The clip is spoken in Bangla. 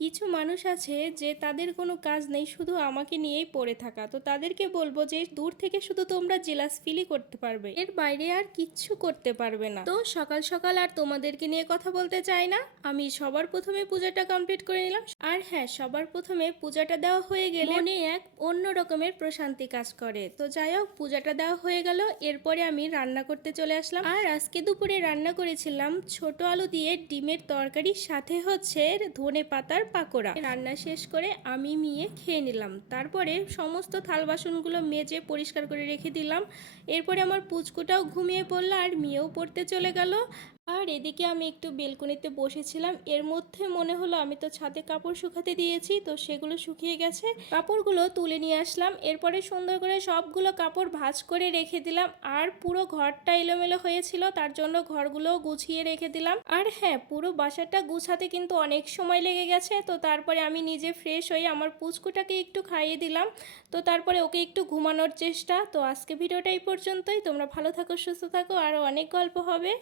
কিছু মানুষ আছে যে তাদের কোনো কাজ নেই, শুধু আমাকে নিয়েই পড়ে থাকা। তো তাদেরকে বলবো যে দূর থেকে শুধু তোমরা জেলাস ফিলই করতে পারবে, এর বাইরে আর কিচ্ছু করতে পারবে না। তো সকাল সকাল আর তোমাদেরকে নিয়ে কথা বলতে চাই না, আমি সবার প্রথমে পূজাটা কমপ্লিট করে নিলাম। আর হ্যাঁ, সবার প্রথমে পূজাটা দেওয়া হয়ে গেলে মনে এক অন্য রকমের প্রশান্তি কাজ করে। তো যাই হোক, পূজাটা দেওয়া হয়ে গেল, এরপরে আমি রান্না করতে চলে আসলাম। আর আজকে দুপুরে রান্না করেছিলাম ছোট আলু দিয়ে ডিমের তরকারি, সাথে হচ্ছে ধনে পাতার পাকোড়া। রান্না শেষ করে আমি মেয়ে খেয়ে নিলাম। তারপরে সমস্ত থাল বাসনগুলো মেজে পরিষ্কার করে রেখে দিলাম। এরপরে আমার পুচকুটাও ঘুমিয়ে পড়লো আর মেয়েও পড়তে চলে গেল। আর এদিকে আমি একটু বেলকনিতে বসেছিলাম, এর মধ্যে মনে হলো আমি তো ছাদে কাপড় শুকাতে দিয়েছি, তো সেগুলো শুকিয়ে গেছে, কাপড়গুলো তুলে নিয়ে আসলাম। এরপরে সুন্দর করে সবগুলো কাপড় ভাঁজ করে রেখে দিলাম। আর পুরো ঘরটা এলোমেলো হয়েছিল, তার জন্য ঘরগুলো গুছিয়ে রেখে দিলাম। আর হ্যাঁ, পুরো বাসাটা গুছাতে কিন্তু অনেক সময় লেগে গেছে। তো তারপরে আমি নিজে ফ্রেশ হয়ে আমার পুচকুটাকে একটু খাইয়ে দিলাম। তো তারপরে ওকে একটু ঘুমানোর চেষ্টা। তো আজকে ভিডিওটা এই পর্যন্তই। তোমরা ভালো থাকো, সুস্থ থাকো, আরও অনেক গল্প হবে।